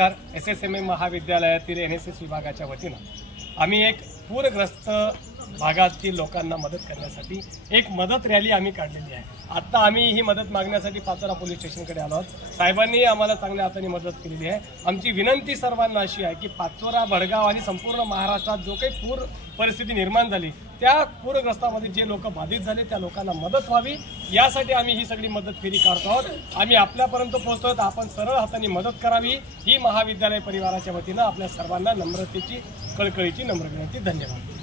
SSMM महाविद्यालयातील NSS विभागाच्या वतीनं आम्ही एक पूरग्रस्त भागातील लोकांना मदत करण्यासाठी एक मदत रॅली आम्ही काढलेली आहे। आता आम्ही ही मदत मागण्यासाठी पाचोरा पोलीस स्टेशनकडे आलो आहोत। साहेबांनी आम्हाला चांगल्या हाताने मदत केलेली आहे। आमची विनंती सर्वांना अशी आहे की पाचोरा, भडगाव आणि संपूर्ण महाराष्ट्रात जो काही पूर परिस्थिती निर्माण झाली त्या पूरग्रस्तामध्ये जे लोक बाधित झाले त्या लोकांना मदत व्हावी यासाठी आम्ही ही सगळी मदत फेरी काढतो आहोत। आम्ही आपल्यापर्यंत पोहोचतो आहोत, आपण सरळ हाताने मदत करावी ही महाविद्यालय परिवाराच्या वतीनं आपल्या सर्वांना नम्रतेची, कळकळीची नम्र विनंती। धन्यवाद।